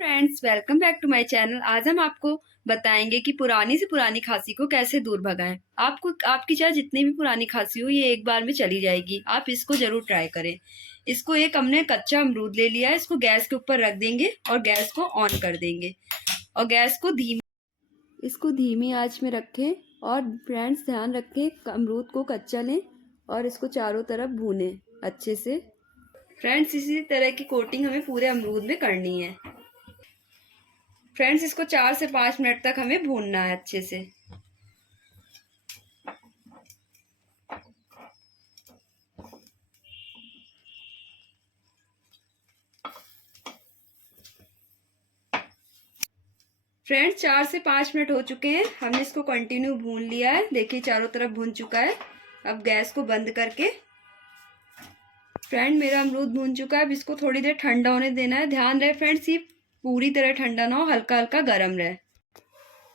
Friends, welcome back to my channel. आज हम आपको बताएंगे कि पुरानी से पुरानी खांसी को कैसे दूर भगाएं। आपकी चाहे जितनी भी पुरानी खांसी हो, ये एक बार में चली जाएगी। आप इसको जरूर ट्राई करें। इसको एक हमने कच्चा अमरूद ले लिया है, इसको गैस के ऊपर रख देंगे और गैस को ऑन कर देंगे और गैस को धीमी आंच में रखें। और फ्रेंड्स, ध्यान रखें अमरूद को कच्चा लें और इसको चारों तरफ भूनें अच्छे से। फ्रेंड्स, इसी तरह की कोटिंग हमें पूरे अमरूद में करनी है। फ्रेंड्स, इसको 4 से 5 मिनट तक हमें भूनना है अच्छे से। फ्रेंड्स, 4 से 5 मिनट हो चुके हैं। हमने इसको कंटिन्यू भून लिया है। देखिए, चारों तरफ भून चुका है। अब गैस को बंद करके फ्रेंड, मेरा अमरूद भून चुका है। अब इसको थोड़ी देर ठंडा होने देना है। ध्यान रहे फ्रेंड्स, ये पूरी तरह ठंडा ना हो, हल्का हल्का गर्म रहे।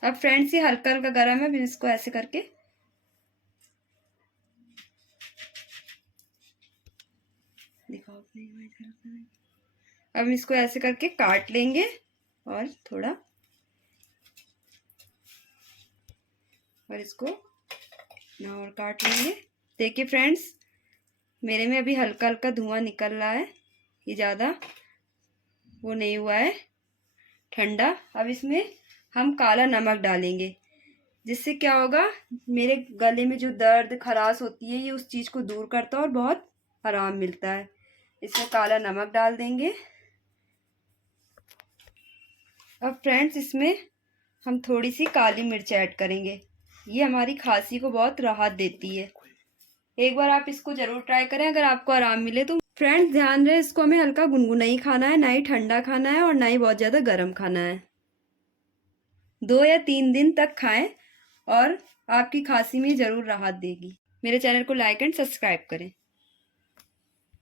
अब फ्रेंड्स, ये हल्का हल्का गर्म है। अब इसको ऐसे करके दिखाओ। अब इसको ऐसे करके काट लेंगे और थोड़ा और इसको और काट लेंगे। देखिए फ्रेंड्स, मेरे में अभी हल्का हल्का धुआं निकल रहा है। ये ज़्यादा वो नहीं हुआ है ठंडा। अब इसमें हम काला नमक डालेंगे, जिससे क्या होगा, मेरे गले में जो दर्द खराश होती है, ये उस चीज़ को दूर करता है और बहुत आराम मिलता है। इसमें काला नमक डाल देंगे। अब फ्रेंड्स, इसमें हम थोड़ी सी काली मिर्च ऐड करेंगे। ये हमारी खांसी को बहुत राहत देती है। एक बार आप इसको ज़रूर ट्राई करें अगर आपको आराम मिले तो। फ्रेंड्स, ध्यान रहे, इसको हमें हल्का गुनगुना ही खाना है, ना ही ठंडा खाना है और ना ही बहुत ज़्यादा गर्म खाना है। 2 या 3 दिन तक खाएं और आपकी खांसी में ज़रूर राहत देगी। मेरे चैनल को लाइक एंड सब्सक्राइब करें।